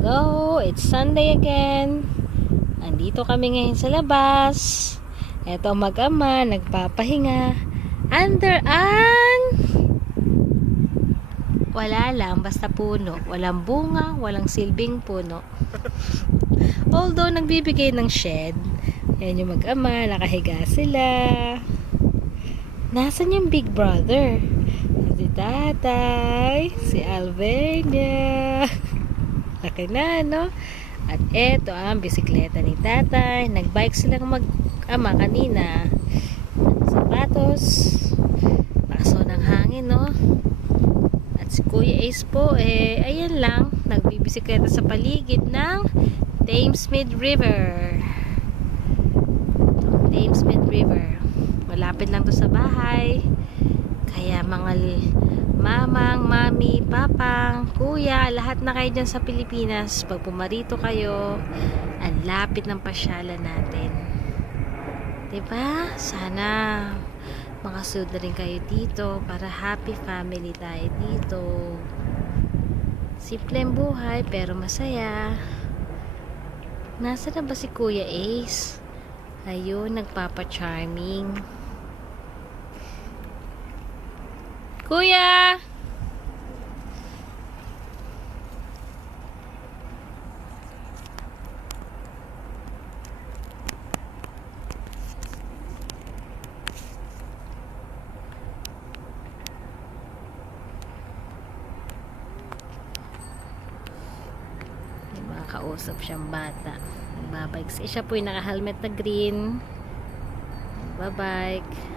Hello, it's Sunday again. Andito kami ngayon sa labas. Eto mag-ama, nagpapahinga. Wala lang, basta puno. Walang bunga, walang silbing puno. Although, nagbibigay ng shed. Ayan yung mag-ama, nakahiga sila. Nasaan yung big brother? Si tatay, si Alvernia. Laki na, no? At eto ang bisikleta ni tatay. Nagbike silang mag-ama kanina. Sapatos. Paso ng hangin, no? At si Kuya Ace po, ayan lang. Nagbibisikleta sa paligid ng Thamesmead River. Thamesmead River. Malapit lang to sa bahay. Kaya mga mamang, mami, papang, kuya, lahat na kayo dyan sa Pilipinas, pag pumarito kayo, ang lapit ng pasyalan natin. Diba? Sana makasunod na rin kayo dito para happy family tayo dito. Simpleng buhay pero masaya. Nasaan na ba si Kuya Ace? Ayun, nagpapa-charming. Kuya! May mga kausap siyang bata. Nagbabike. Siya po yung naka-helmet na green. Nagbabike.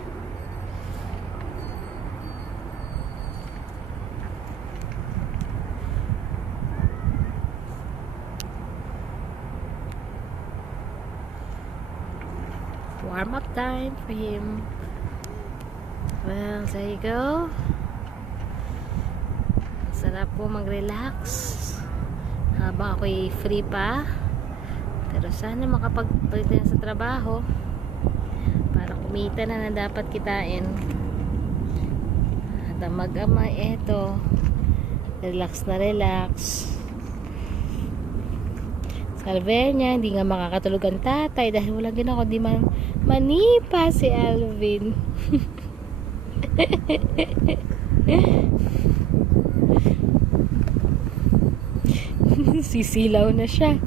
Warm up time for him. Well, there you go. Sarap po mag-relax habang ako'y free pa. Pero sana makapag-balik na sa trabaho para kumita na dapat kitain. At ang mag-ama, eto, relax na relax. Alvernia, hindi nga makakatulog ang tatay dahil walang ginawa kundi manipa si Alvin. Sisilaw na siya.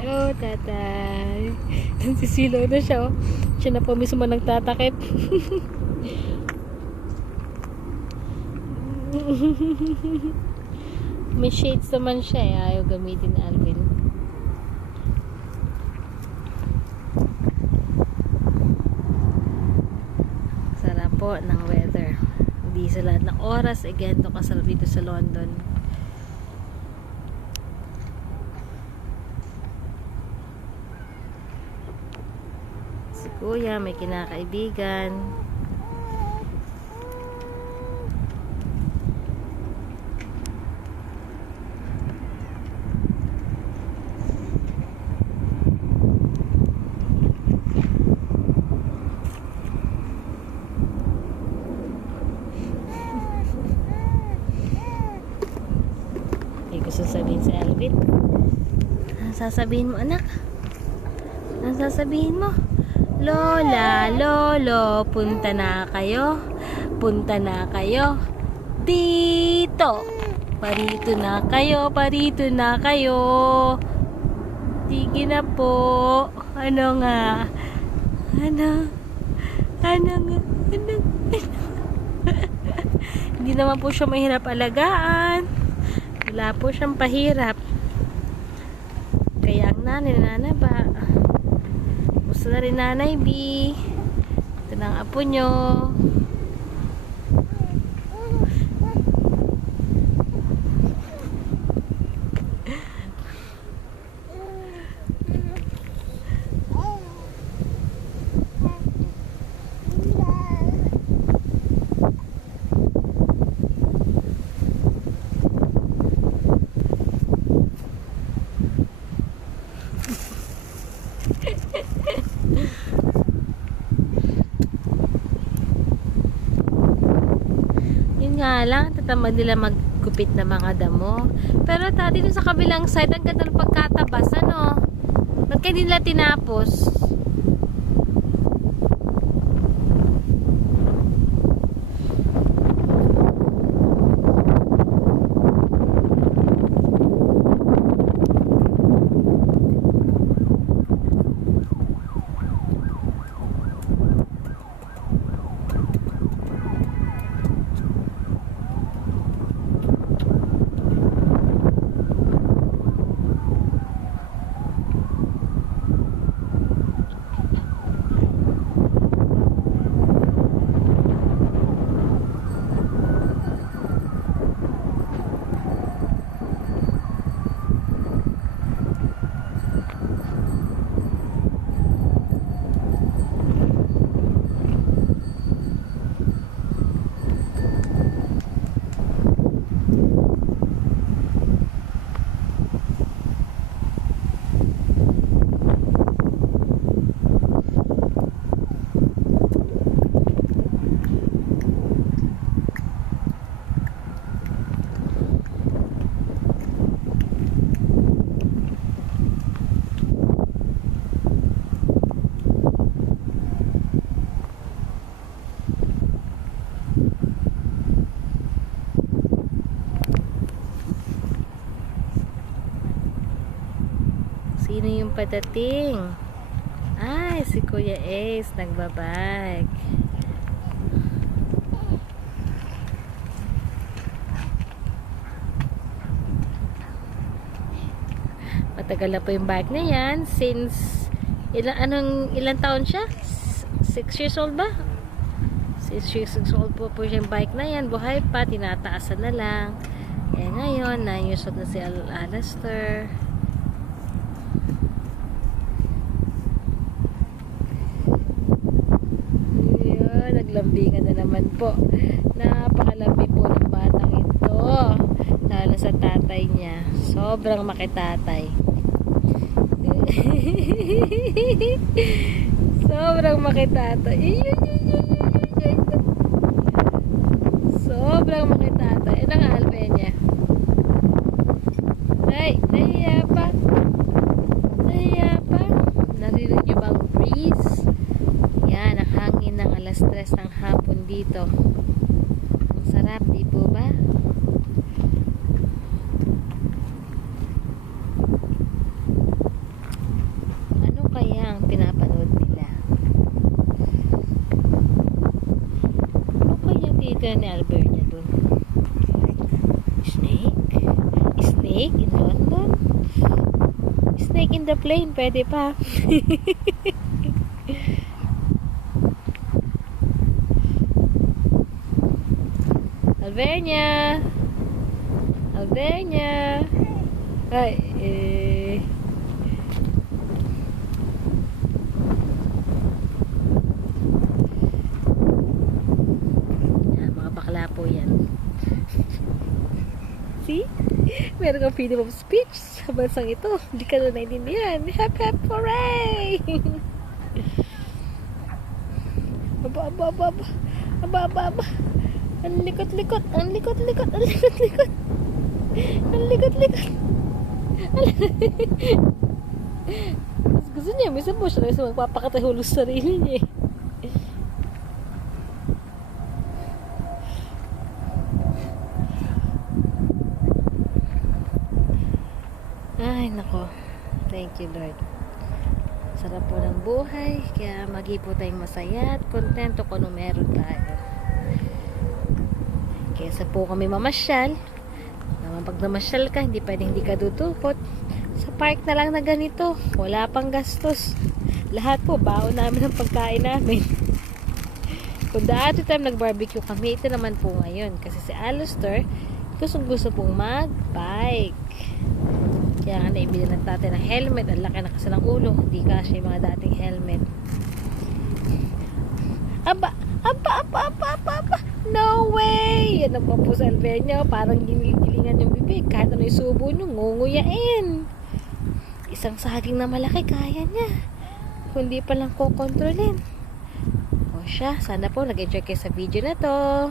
Hello, tatay. Sisilaw na siya, oh. Siya na po mismo nagtatakip. May shades naman siya, ayaw gamitin Alvin. Sarap po ng weather. Hindi sa lahat ng oras, ganito kasarap dito sa London. Si Kuya may kinakaibigan. Gusto sabihin si Alvin. Ano sasabihin mo, anak? Ano sasabihin mo? Lola, lolo, punta na kayo. Punta na kayo dito. Parito na kayo, parito na kayo. Sige na po. Ano nga? Ano nga? Hindi naman po siya mahirap alagaan. Wala po siyang pahirap. Kaya ang nanay ba? Gusto na rin nanay B. Ito na ang apo nyo. nga lang, tatamad nila maggupit ng mga damo. Pero dito sa kabilang side, ang ganda ng pagkatabas, ano? Ba't kaya hindi nila tinapos? Sino yung padating? Ay, si Kuya Ace nagbabike. Matagal na po yung bike na yan since ilang taon siya? 6 years old ba? 6 years old po yung bike na yan. Buhay pa, tinataasan na lang. Eh ngayon, 9 years old na si Alastair. Naglambingan na naman po. Napakalambi po ng batang ito. Lalo sa tatay niya. Sobrang makitatay. Sobrang makitatay. Sobrang makitatay. Ano nga albe niya? Ay, nahiya pa. Nahiya pa. Narinig niyo bang breeze? Yan, ang hangin ng 3:00 ng hapon dito. Ang sarap, di po ba? Ano kaya ang pinapanood nila? Ano kaya dito ni Albert niya dun? Snake? Snake in London? Snake in the plane, pwede pa. Alvernia! Alvernia! Ay, yan, mga bakla po yan. See? Meron kang freedom of speech sa bansang ito. Hindi ka na naintindihan. Hep hep hooray! Aba, aba, aba, aba. Aba, aba, aba. Ang likot-likot, ang likot-likot, ang likot-likot. Ang likot-likot. Gusto niya, minsan po siya kasi magpapakatahulog sa sarili niya. Ay, nako. Thank you, Lord. Sarap po ng buhay, kaya magi po tayong masaya at kontento kung meron tayo. Kesa po kami mamasyal. Naman pag namasyal ka, hindi pwedeng hindi ka dudukot. Sa park na lang na ganito. Wala pang gastos. Lahat po, baon namin ang pagkain namin. Kung dati time nag-barbecue kami, ito naman po ngayon. Kasi si Alastair, gusto pong mag-bike. Kaya nga naibili ng tatay ng helmet. Ang laki na kasi ng ulo. Hindi kasi yung mga dating helmet. Aba! Aba! Aba! Aba! Aba! Aba! No way! Yan ang po sa Alvernia. Parang ginigilingan yung bibig. Kahit ano yung subo nyo, ngunguyain. Isang saging na malaki, kaya niya. Kundi pa lang kukontrolin. O siya, sana po nag-enjoy kayo sa video na to.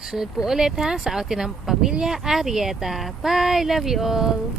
Susunod po ulit ha sa outing ng pamilya Arieta. Bye! Love you all!